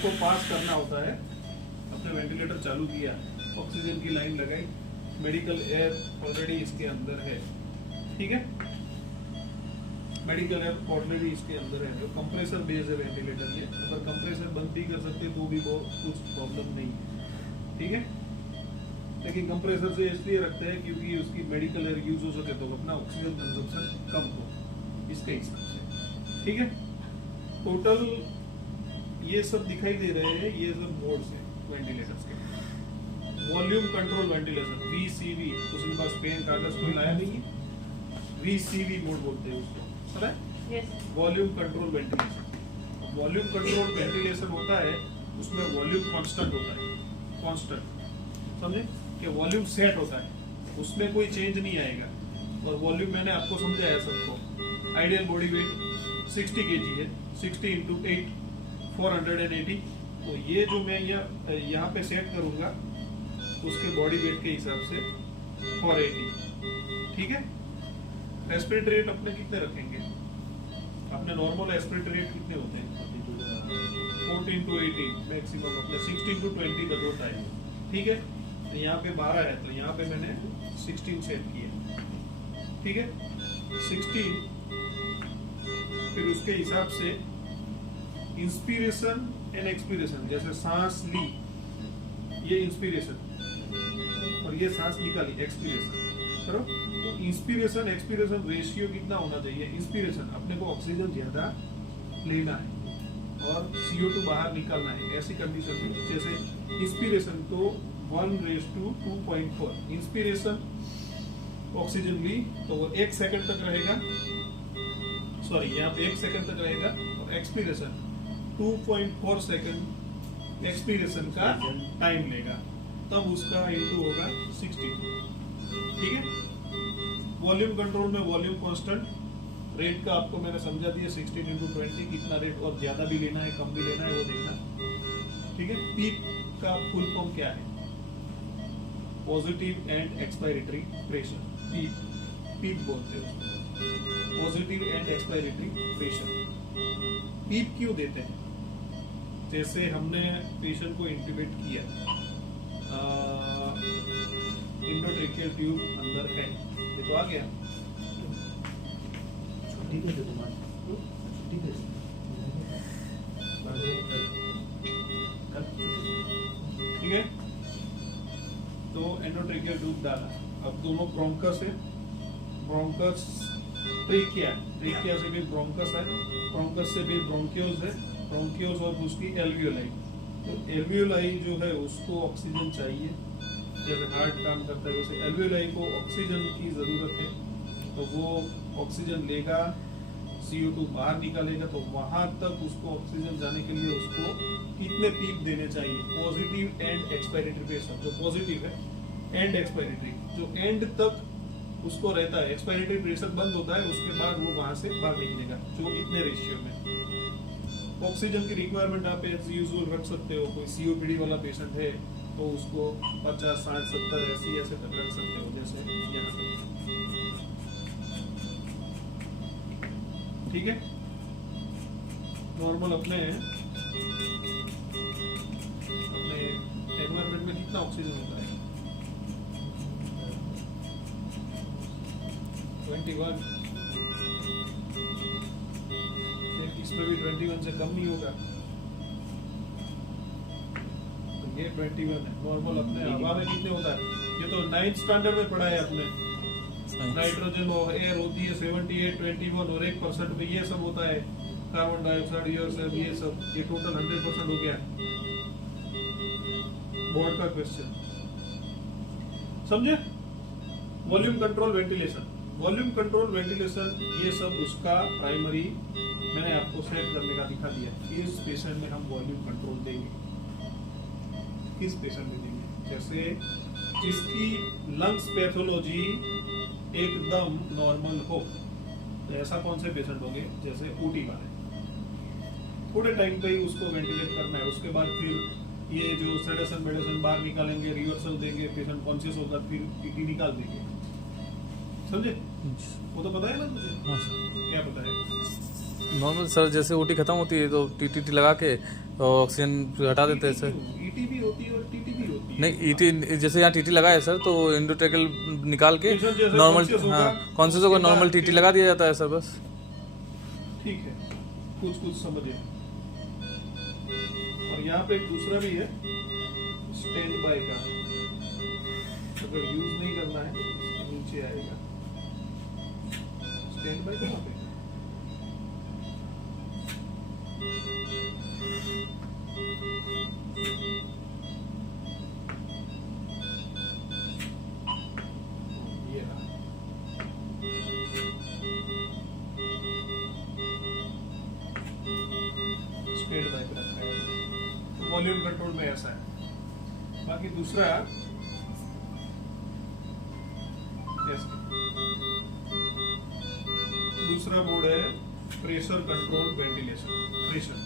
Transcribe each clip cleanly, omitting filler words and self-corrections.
उसको पास करना होता है। अपने वेंटिलेटर चालू किया, ऑक्सीजन की लाइन लगाई, मेडिकल एयर ऑलरेडी इसके अंदर है, ठीक है, मेडिकल एयर ऑलरेडी इसके अंदर है। जो कंप्रेसर बेस है वेंटिलेटर ये, अगर कंप्रेसर बंद भी कर सकते तो भी बहुत कुछ प्रॉब्लम नहीं है, ठीक है। लेकिन कंप्रेसर से इसलिए रखते हैं क्योंकि उसकी मेडिकल एयर यूज हो सके तो अपना ऑक्सीजन कंजम्पशन कम हो, इसके हिसाब से, ठीक है। टोटल ये सब दिखाई दे रहे हैं, ये सब मोड्स हैं वेंटिलेटर्स के। वॉल्यूम कंट्रोल वेंटिलेशन VCV, उसके पास पेन कागज कोई लाया नहीं है, VCV मोड बोलते हैं उसको, पता है? Volume control ventilation. Volume control ventilation होता है, उसमें वॉल्यूम कांस्टेंट होता है, कांस्टेंट, समझे कि वॉल्यूम सेट होता है, उसमें कोई चेंज नहीं आएगा। और वॉल्यूम मैंने आपको समझाया सबको। आइडियल बॉडी वेट 60 kg है, 60 × 8 480। तो ये जो मैं यहाँ पे सेट करूँगा उसके बॉडी वेट के हिसाब से 480, ठीक है। एस्पिरेटरी रेट अपने कितने रखेंगे? अपने नॉर्मल एस्पिरेटरी रेट कितने होते हैं? 14 × 18 मैक्सिमम, अपने 16 × 20 का होता है, ठीक है। तो यहाँ पे 12 है तो यहाँ पे मैंने 16 सेट किया, ठीक है, 16। फिर उसके हिसाब से इंस्पिरेशन एंड एक्सपिरेशन, जैसे सांस ली ये इंस्पिरेशन और ये सांस निकाली एक्सपिरेशन करो। तो इंस्पिरेशन एक्सपिरेशन रेशियो कितना होना चाहिए? इंस्पिरेशन अपने को ऑक्सीजन ज्यादा लेना है और CO2 बाहर निकालना है, ऐसी कंडीशन में जैसे इंस्पिरेशन तो 1:2.4 इंस्पिरेशन ऑक्सीजन ली तो वो 1 सेकंड तक रहेगा, सॉरी यहाँ पे 1 सेकंड तक रहेगा, और एक्सपिरेशन 2.4 सेकंड एक्सपिरेशन का टाइम लेगा, तब उसका इंटू होगा 60, ठीक है। वॉल्यूम कंट्रोल में वॉल्यूम कांस्टेंट रेट का आपको मैंने समझा दिया, 16 × 20 कितना रेट, और ज्यादा भी लेना है कम भी लेना है वो देखना, ठीक है। पीप का फुल फॉर्म क्या है? पॉजिटिव एंड एक्सपायरेटरी प्रेशर, पीप बोलते हैं उसको, पॉजिटिव एंड एक्सपायरेटरी प्रेशर। पीप क्यों देते हैं? जैसे हमने पेशेंट को इंट्यूबेट किया, इंडोट्रेकियल ट्यूब अंदर है, ये तो आ गया, ठीक है, ठीक है, ठीक है। तो एंडोट्रेकियल ट्यूब डाला, अब दोनों ब्रोंकस है, ब्रोंकस ट्रेकिया से भी ब्रोंकस है, ब्रोंकस से भी ब्रोंकियोल्स है, ब्रोंकियोल्स और उसकी एल्वियोलाई। तो एल्वियोलाई जो है उसको ऑक्सीजन चाहिए, जैसे हार्ट काम करता है वैसे एल्वियोलाई को ऑक्सीजन की जरूरत है, तो वो ऑक्सीजन लेगा, CO2 बाहर निकालेगा, तो वहां तक उसको ऑक्सीजन जाने के लिए उसको कितने पीप देने चाहिए? पॉजिटिव एंड एक्सपायरेटरी प्रेशर, जो पॉजिटिव है, एंड एक्सपायरेटरी जो एंड तक उसको रहता है, एक्सपायरेटरी प्रेशर बंद होता है उसके बाद वो वहां से बाहर निकलेगा, जो इतने रेशियो में। ऑक्सीजन की रिक्वायरमेंट आप एज यूजुअल रख सकते हो, कोई COPD वाला पेशेंट है तो उसको 50, 60, 70 ऐसे तक रख सकते हो, जैसे यहाँ पर, ठीक है। नॉर्मल अपने एनवायरनमेंट में कितना ऑक्सीजन होता है? 21, इसमें भी 21 से कम नहीं होगा, तो ये 21 है। नॉर्मल अपने हवा में कितने होता है? ये तो 9th स्टैंडर्ड में पढ़ा है आपने, नाइट्रोजन और एयर होती है 78, 21 और 1% में ये सब होता है, कार्बन डाइऑक्साइड ये सब, ये टोटल 100% हो गया। बोर्ड का क्वेश्चन समझे? Volume control ventilation, volume control ventilation ये सब उसका प्राइमरी मैंने आपको सेट करने का दिखा दिया। किस पेशेंट में हम वॉल्यूम कंट्रोल देंगे, किस पेशेंट में देंगे? जैसे जिसकी लंग्स पैथोलॉजी एकदम नॉर्मल हो, तो ऐसा कौन से पेशेंट होंगे? जैसे OT वाले, थोड़े टाइम पे ही उसको वेंटिलेट करना है, उसके बाद फिर ये जो सेडेशन मेडिसिन बाहर निकालेंगे, रिवर्सल देंगे, पेशेंट कॉन्शियस होगा, फिर PT निकाल देंगे, समझे? वो तो पता है ना मुझे? हाँ सर। क्या पता है? नॉर्मल सर जैसे ओटी खत्म होती है तो टीटी लगा के ऑक्सीजन हटा देते हैं सर। ईटी भी होती है और टीटी भी होती है। नहीं ईटी जैसे यहाँ टीटी लगा है सर तो इंडोट्रेकल निकाल के पेशेंट जैसे नॉर्मल conscious होगा, हाँ कॉन्शियस होगा उसके नॉर्मल बाद टीटी फिर- लगा दिया जाता है सर बस। ठीक है, कुछ समझे। और यहाँ पे एक दूसरा भी है स्टैंड बाय का, अगर यूज नहीं करना है तो इसके नीचे आएगा स्टैंड बाय कहाँ पे। ये रहा। स्पीड बाइक रखा है, वॉल्यूम कंट्रोल में ऐसा है। बाकी दूसरा दूसरा बोर्ड है प्रेशर कंट्रोल वेंटिलेशन। प्रेशर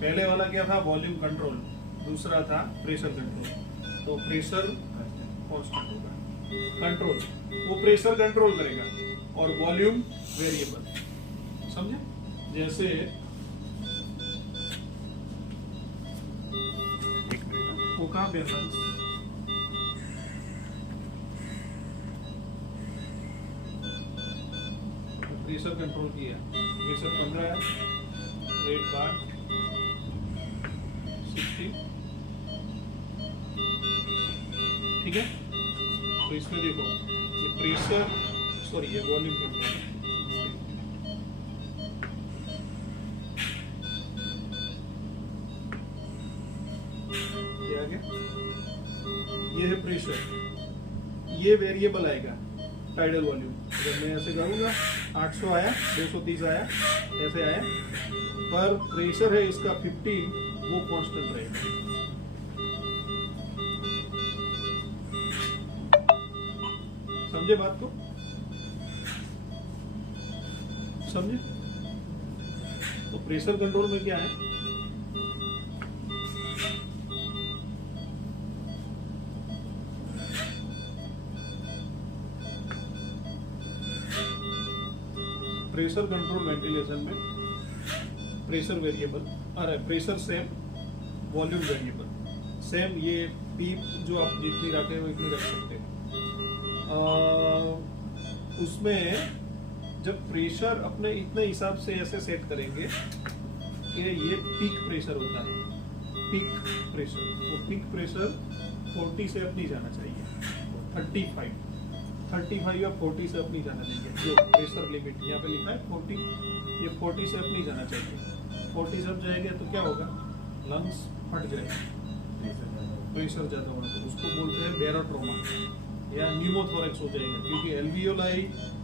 पहले वाला क्या था, वॉल्यूम कंट्रोल, दूसरा था प्रेशर कंट्रोल। तो प्रेशर कांस्टेंट होगा, कंट्रोल वो प्रेशर कंट्रोल करेगा और वॉल्यूम वेरिएबल, समझे। जैसे वो कहाँ बैलेंस प्रेशर कंट्रोल किया, प्रेशर 15 है, रेट बार 60, ठीक है। तो इसमें देखो ये प्रेशर, सॉरी ये वॉल्यूम कंट्रोल, ये आ गया, ये है प्रेशर, ये वेरिएबल आएगा टाइडल वॉल्यूम। अगर मैं ऐसे करूँगा 800 आया, 230 आया, ऐसे आया, पर प्रेशर है इसका 15, वो कांस्टेंट रहेगा। समझे बात को, समझे। तो प्रेशर कंट्रोल में क्या है, प्रेशर कंट्रोल वेंटिलेशन में प्रेशर वेरिएबल, अरे pressure same, volume variable same. ये पीप जो आप जितनी रखे हो इतनी रख सकते हो। उसमें जब प्रेशर अपने इतने हिसाब से ऐसे सेट करेंगे कि ये पीक प्रेशर होता है, पीक प्रेशर, तो पीक प्रेशर 40 से अपनी जाना चाहिए, 35 या 40 से अपनी जाना चाहिए। जो प्रेशर लिमिट यहाँ पे लिखा है 40, ये 40 से अपनी जाना चाहिए। 40 से जाएगा तो क्या होगा, लंग्स फट जाएगा, प्रेशर ज़्यादा होगा, तो उसको बोलते हैं बेरोट्रोमा या न्यूमोथोरेक्स हो जाएगा, क्योंकि एल्वियोलाई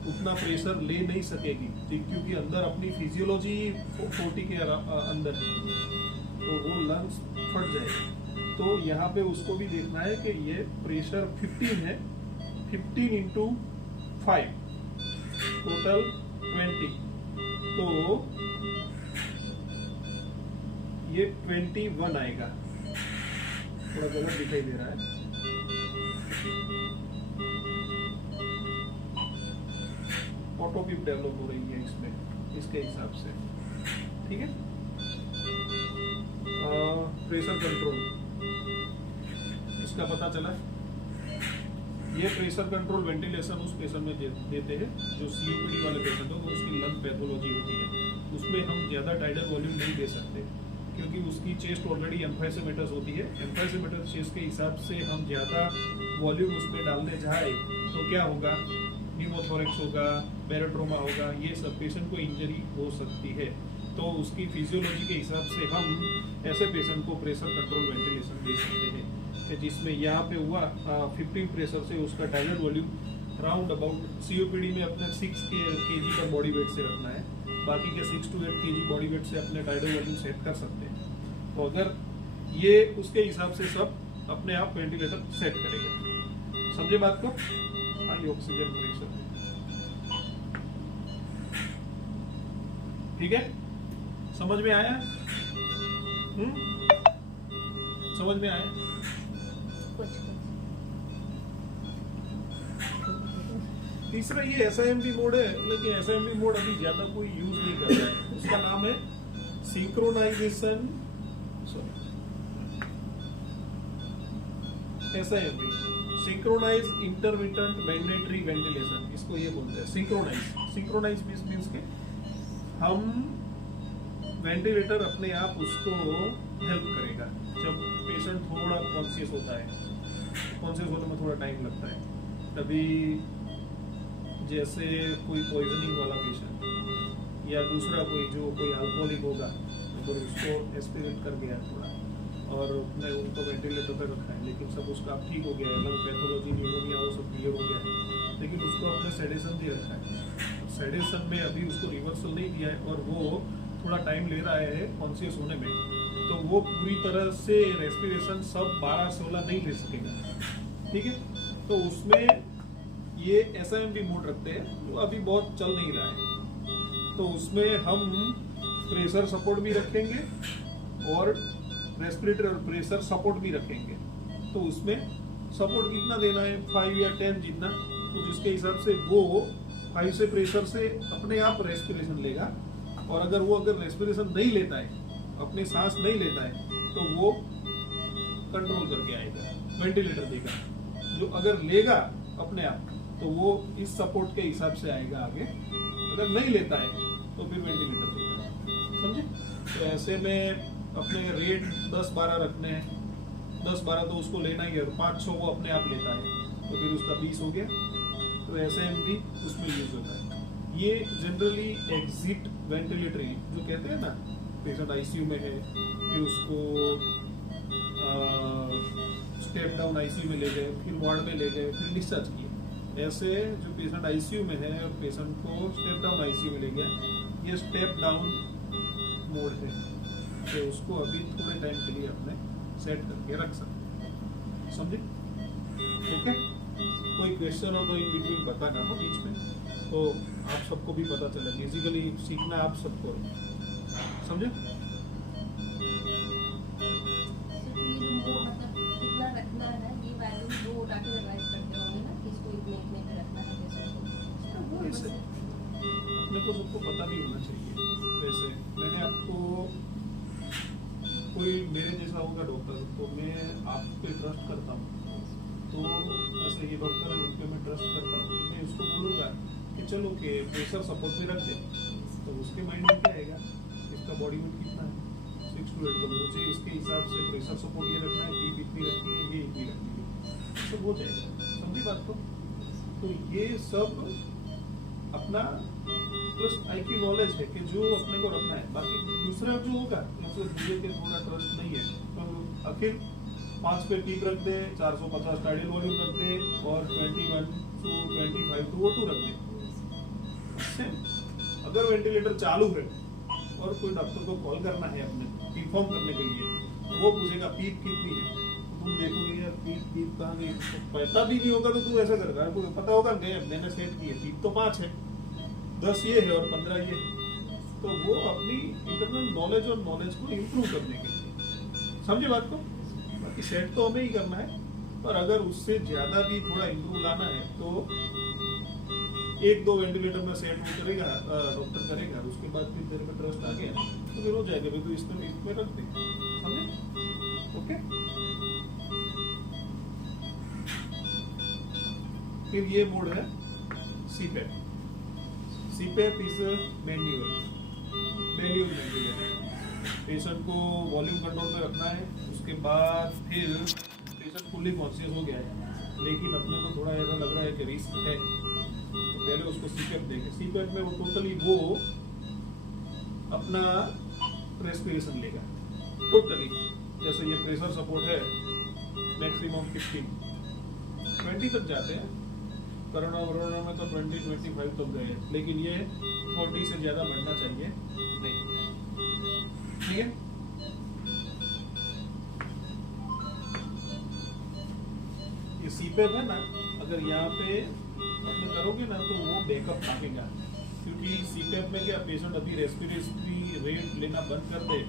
उतना प्रेशर ले नहीं सकेगी, क्योंकि अंदर अपनी फिजियोलॉजी 40 के अंदर है, तो वो लंग्स फट जाएगा। तो यहाँ पे उसको भी देखना है कि ये प्रेशर 15 है, 15 into 5 टोटल 20, तो ये 21 आएगा। थोड़ा गलत दिखाई दे रहा है, ऑटोपिप डेवलप हो रही है इसमें, इसके हिसाब से, ठीक है। प्रेशर कंट्रोल इसका पता चला। ये प्रेशर कंट्रोल वेंटिलेशन उस पेशेंट में देते हैं जो सीओपीडी वाले पेशेंट हो, तो उसकी लंग पैथोलॉजी होती है, उसमें हम ज़्यादा टाइडल वॉल्यूम नहीं दे सकते, क्योंकि उसकी चेस्ट ऑलरेडी एम्फाइसेमेटस होती है। एम्फाइसेमेटस चेस्ट के हिसाब से हम ज़्यादा वॉल्यूम उसमें डालने जाए तो क्या होगा, न्यूमोथोरेक्स होगा, बेरोट्रोमा होगा, ये सब पेशेंट को इंजरी हो सकती है। तो उसकी फिजियोलॉजी के हिसाब से हम ऐसे पेशेंट को प्रेशर कंट्रोल वेंटिलेशन दे सकते हैं, जिसमें यहाँ पे हुआ 15 प्रेशर से उसका tidal volume round about, COPD में अपने 6 kg पर बॉडी वेट से रखना है, बाकी के 6 to 8 kg बॉडी वेट से अपने टाइडल वॉल्यूम सेट कर सकते हैं। तो अगर ये उसके हिसाब से सब अपने आप वेंटिलेटर सेट करेगा, समझे बात को। हाई ऑक्सीजन प्रेशर, ठीक है, समझ में आया? समझ में आया? तीसरा ये SIMV मोड है, लेकिन SIMV मोड अभी ज्यादा कोई यूज नहीं कर रहा है। उसका नाम है synchronization, SIMV, synchronize intermittent mandatory ventilation, इसको ये बोलते हैं सिंक्रोनाइज मींस के हम वेंटिलेटर अपने आप उसको हेल्प करेगा जब पेशेंट थोड़ा कॉन्शियस होता है। कॉन्शियस होने में थोड़ा टाइम लगता है। कभी जैसे कोई पॉइजनिंग वाला पेशेंट या दूसरा कोई अल्कोहलिक होगा, अगर उसको एस्पिरेट कर गया थोड़ा और उसने उनको वेंटिलेटर पर रखा है, लेकिन सब उसका अब ठीक हो गया है, लंग पैथोलॉजी, न्यूमोनिया वो सब क्लियर हो गया है, लेकिन उसको अपने सेडेशन दे रखा है। सेडेशन में अभी उसको रिवर्सल नहीं दिया है और वो थोड़ा टाइम ले रहा है कॉन्शियस होने में, तो वो पूरी तरह से रेस्पिरेशन सब 12-16 नहीं ले सकेगा। ठीक है, तो उसमें ये SIMV मोड रखते हैं जो अभी बहुत चल नहीं रहा है। तो उसमें हम प्रेशर सपोर्ट भी रखेंगे और रेस्पिरेटरी और प्रेशर सपोर्ट भी रखेंगे। तो उसमें सपोर्ट कितना देना है, 5 या 10 जितना, तो जिसके हिसाब से वो 5 से प्रेशर से अपने आप रेस्पिरेशन लेगा। और अगर रेस्पिरेशन नहीं लेता है, अपनी सांस नहीं लेता है, तो वो कंट्रोल करके आएगा, वेंटिलेटर देगा। जो अगर लेगा अपने आप, तो वो इस सपोर्ट के हिसाब से आएगा आगे। अगर नहीं लेता है तो फिर वेंटिलेटर देगा। समझे? तो ऐसे में अपने रेट 10-12 रखने हैं। 10-12 तो उसको लेना ही है, और 500 वो अपने आप लेता है, तो फिर उसका 20 हो गया। तो SIMV उसमें यूज होता है। ये जनरली एग्जिट वेंटिलेटरी जो कहते हैं ना, पेशेंट ICU में है, फिर उसको स्टेप डाउन ICU में ले गए, फिर वार्ड में ले गए, फिर डिस्चार्ज किए। ऐसे जो पेशेंट ICU में है और पेशेंट को स्टेप डाउन ICU में ले गया, ये स्टेप डाउन मोड है, तो उसको अभी थोड़े टाइम के लिए अपने सेट करके रख सकते हैं। समझे? ओके, कोई क्वेश्चन हो तो इन बिटवीन बताना हो बीच में, तो आप सबको भी पता चले। बेसिकली सीखना आप सबको, समझे? ऐसे अपने को सबको पता भी होना चाहिए। वैसे मैंने आपको, कोई मेरे जैसा होगा डॉक्टर, तो मैं आप पे ट्रस्ट करता हूँ, तो ऐसे ये डॉक्टर है उन पे मैं ट्रस्ट करता हूँ। मैं उसको बोलूँगा कि चलो कि प्रेशर सपोर्ट में रख दे, तो उसके माइंड में क्या आएगा, इसका बॉडी वेट कितना है, 6 to 8, तो मुझे इसके हिसाब से प्रेशर सपोर्ट ये रखना है, पीप इतनी रखनी है, ये इतनी रखनी है, सब हो जाएगा। समझी बात को? तो ये सब अपना प्लस IQ नॉलेज है कि जो अपने को रखना है। बाकी दूसरा जो होगा, मतलब मुझे के थोड़ा ट्रस्ट नहीं है, तो आखिर 5 पे पीक रख दे, 450 टाइडल वॉल्यूम रख दे, और 21 to 25 to O2 रख दे। सेम अगर वेंटिलेटर चालू है और कोई डॉक्टर को कॉल करना है अपने इन्फॉर्म करने के लिए, वो पूछेगा पीप कितनी है, तुम देखोगे यार पीप कहाँ गई, पता भी नहीं होगा तो तू ऐसा कर रहा है, तुझे पता होगा गए मैंने सेट की है, पीप तो 5 है, 10 ये है और 15 ये है। तो वो अपनी इंटरनल नॉलेज और नॉलेज को इम्प्रूव करने के लिए, समझे बात को? बाकी सेट तो हमें ही करना है, पर अगर उससे ज्यादा भी थोड़ा इम्प्रूव लाना है तो 1-2 वेंटिलेटर में सेट वो करेगा, डॉक्टर करेगा, उसके बाद फिर तेरे पे ट्रस्ट आ गया तो फिर हो जाएगा, भाई तो इसमें रख दे। समझे? ओके, फिर ये मोड है CPAP। CPAP is manual ventilator. Patient को वॉल्यूम कंट्रोल में रखना है, उसके बाद फिर पेशेंट फुली कॉन्शियस हो गया है, लेकिन अपने को थोड़ा ऐसा लग रहा है कि रिस्क है, तो पहले उसको CPAP देंगे। CPAP में वो टोटली वो अपना रेस्पिरेशन लेगा टोटली। जैसे ये प्रेशर सपोर्ट है, मैक्सिमम 20 तक जाते हैं, कोरोना में तो 20-25 तक गए, लेकिन ये 40 से ज्यादा बढ़ना चाहिए नहीं। ठीक है, ये CPAP है ना, अगर यहाँ पे अपने करोगे ना तो वो बैकअप मांगेगा, क्योंकि CPAP में क्या, पेशेंट अभी रेस्पिरेटरी रेट लेना बंद कर दे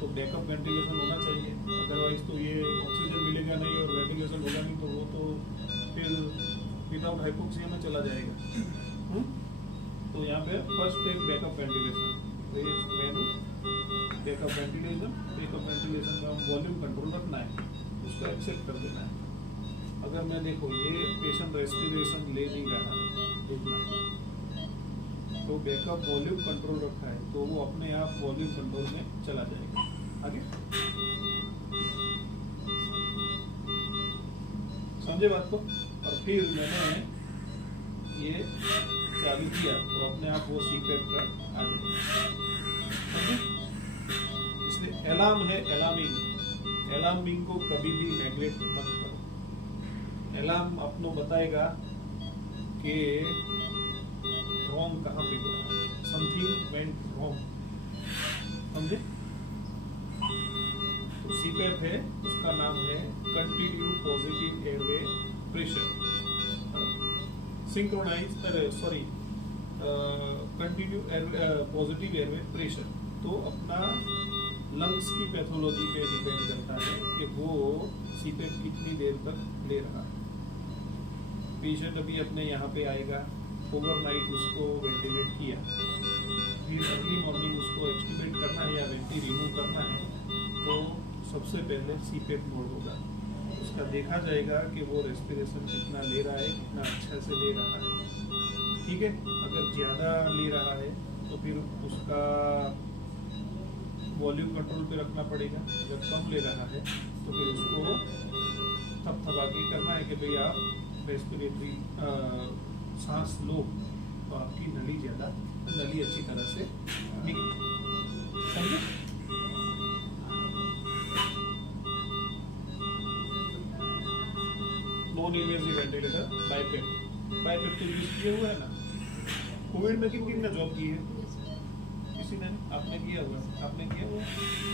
तो बैकअप वेंटिलेशन होना चाहिए, अदरवाइज तो ये ऑक्सीजन मिलेगा नहीं और वेंटिलेशन होगा नहीं, तो वो तो फिर विदाउट हाइपोक्सिया में चला जाएगा। तो यहाँ पे फर्स्ट एक बैकअप वेंटिलेशन, बैकअप वेंटिलेशन में हम वॉल्यूम कंट्रोल रखना है, उसको एक्सेप्ट कर देना है। अगर मैं देखो ये पेशेंट रेस्पिरेशन ले नहीं रहा देखना है, तो बैकअप वॉल्यूम कंट्रोल रखा है तो वो अपने आप वॉल्यूम कंट्रोल में चला जाएगा। आगे समझे बात को। और फिर मैंने ये चालू किया तो अपने आप वो सीपेट पर आ जाएगा। इसलिए अलार्म है, अलार्मिंग को कभी भी नेग्लेक्ट मत करो। अलार्म आपको बताएगा कि रॉन्ग कहाँ पे हुआ, समथिंग वेंट रॉन्ग, समझे। तो सीपेप है, उसका नाम है continue positive airway pressure, synchronize continue positive airway pressure. तो अपना लंग्स की पैथोलॉजी पे डिपेंड करता है कि वो सीपेप कितनी देर तक ले रहा है। पेशेंट अभी अपने यहाँ पे आएगा, ओवरनाइट उसको वेंटिलेट किया, फिर अर्ली मॉर्निंग उसको एक्सट्यूबेट करना है या वेंटी रिमूव करना है, तो सबसे पहले सीपेप मोड होगा। उसका देखा जाएगा कि वो रेस्पिरेशन कितना ले रहा है, कितना अच्छा से ले रहा है, ठीक है। अगर ज़्यादा ले रहा है तो फिर उसका वॉल्यूम कंट्रोल पे रखना पड़ेगा। जब कम ले रहा है तो फिर उसको थपथपा के करना है कि भाई आप रेस्पिरेटरी सांस लो तो आपकी नली अच्छी तरह से निकले, समझे। नॉन इन्वेसिव वेंटिलेटर बाइपेप तो यूज किए हुआ है ना। कोविड में किन ने जॉब की है? किसी ने? आपने किया हुआ? आपने किया हुआ?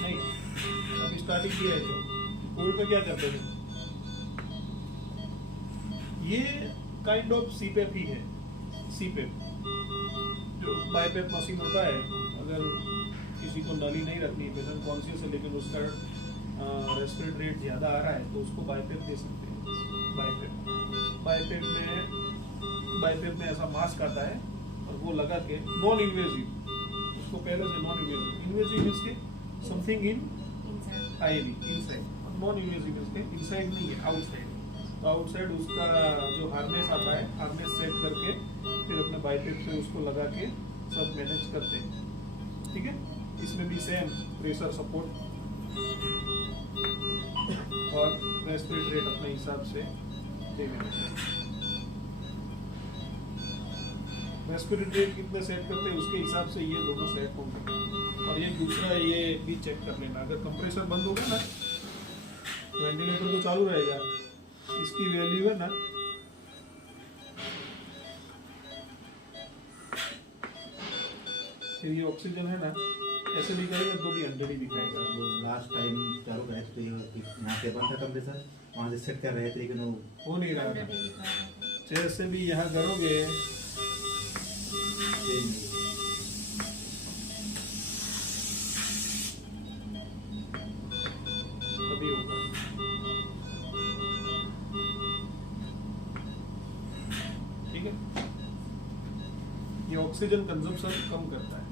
नहीं, अभी स्टार्टिंग किया है। तो कोविड में क्या करते थे? ये काइंड ऑफ सीपेप ही है। सीपेप जो बाइपेप मशीन होता है, अगर किसी को नली नहीं रखनी है, पेशेंट कॉन्शियस है लेकिन उसका रेस्पिरेटरी रेट ज़्यादा आ रहा है, तो उसको बाइपेप दे सकते हैं। बाइपेप में ऐसा मास्क आता है और वो लगा के नॉन इन्वेसिव, उसको पहले से नॉन इन्वेसिव इसके something in IV inside, non invasive इसके इनसाइड नहीं है, आउटसाइड। तो आउटसाइड उसका जो हार्नेस आता है, हार्नेस सेट करके फिर अपने बाइपेप से उसको लगा के सब मैनेज करते हैं, ठीक है। इसमें भी सेम प्रेशर सपोर्ट और रेस्पिरेटरी रेट अपने हिसाब से दे देना चाहिए। रेस्पिरेटरी रेट कितने सेट करते हैं उसके हिसाब से ये दोनों सेट होंगे। और ये दूसरा ये भी चेक कर लेना, अगर कंप्रेसर बंद होगा ना, वेंटिलेटर तो चालू रहेगा, इसकी वैल्यू है ना फिर ये ऑक्सीजन है ना ऐसे दिखाएगा तो भी 100 ही दिखाएगा। लास्ट टाइम चालू कराया तो यहाँ पे बंद था कंप्रेसर, वहाँ से सेट कर रहे थे लेकिन वो हो नहीं रहा था। जैसे भी यहाँ करोगे तभी होगा। ठीक है, ये ऑक्सीजन कंजम्पशन कम करता है।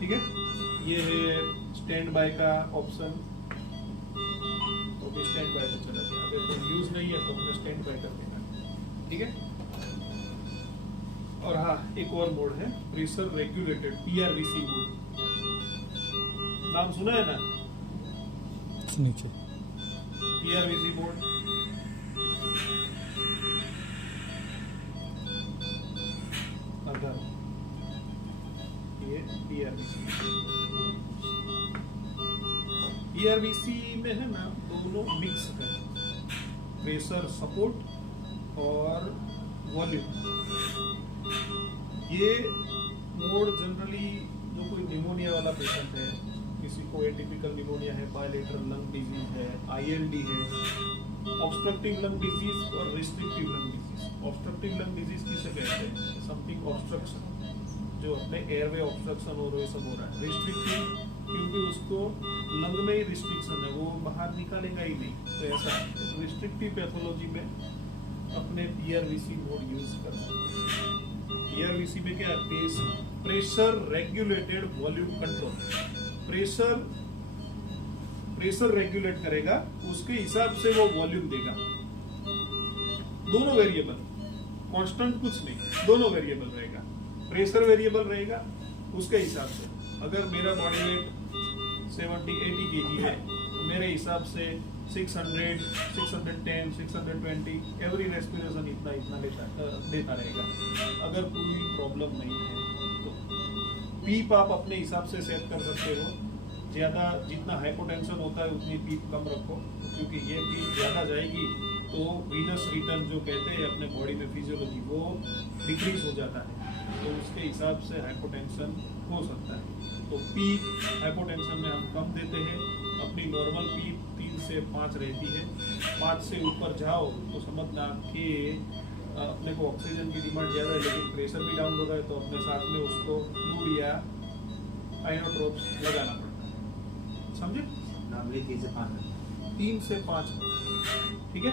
ठीक है, ये है स्टैंड बाय का ऑप्शन, तो भी स्टैंड बाय पे चला गया। अगर कोई यूज नहीं है तो अपने स्टैंड बाय कर देना। ठीक है, और हाँ एक और मोड है प्रेशर रेगुलेटेड PRVC मोड, नाम सुना है ना? नीचे PRVC मोड अगर ये PRVC में है ना दोनों मिक्स है, प्रेशर सपोर्ट और वॉल्यूम। ये मोड जनरली जो कोई निमोनिया वाला पेशेंट है, किसी को एटिपिकल निमोनिया है, बायलेटरल लंग डिजीज है, ILD है, ऑब्स्ट्रक्टिव लंग डिजीज और restrictive lung disease. Obstructive lung disease किसे कहते हैं? समथिंग ऑब्स्ट्रक्शन, जो अपने एयरवे ऑब्स्ट्रक्शन और ये सब हो रहा है। रिस्ट्रिक्टिव क्योंकि उसको लंग में ही रिस्ट्रिक्शन है, वो बाहर निकालेगा ही नहीं, तो ऐसा रिस्ट्रिक्टिव पैथोलॉजी में अपने PRVC मोड यूज कर सकते हैं। PRVC में क्या है, pressure regulated volume control. Pressure regulate करेगा, उसके हिसाब से वो वॉल्यूम देगा। दोनों वेरिएबल, कांस्टेंट कुछ नहीं, दोनों वेरिएबल रहेगा। प्रेशर वेरिएबल रहेगा उसके हिसाब से। अगर मेरा बॉडी वेट 70-80 kg है तो मेरे हिसाब से 600, 610, 620 एवरी रेस्पिरेशन इतना देता रहेगा। अगर कोई प्रॉब्लम नहीं है तो पीप आप अपने हिसाब से सेट कर सकते हो। ज़्यादा जितना हाइपोटेंशन होता है उतनी पीप कम रखो, क्योंकि ये पीप ज़्यादा जाएगी तो वीनस रिटर्न जो कहते हैं अपने बॉडी में फिजियोलॉजी, वो डिक्रीज हो जाता है, तो उसके हिसाब से हाइपोटेंशन हो सकता है। तो पीप हाइपोटेंशन में हम कम देते हैं। अपनी नॉर्मल पीप 3 से 5 रहती है। 5 से ऊपर जाओ तो समझना कि अपने को ऑक्सीजन की डिमांड ज़्यादा है, लेकिन प्रेशर भी डाउन हो रहा है, तो अपने साथ में उसको फ्लूइड या आइनोट्रोप्स लगाना पड़ता है। समझे? नॉर्मली 3 से 5 3 से 5, ठीक है।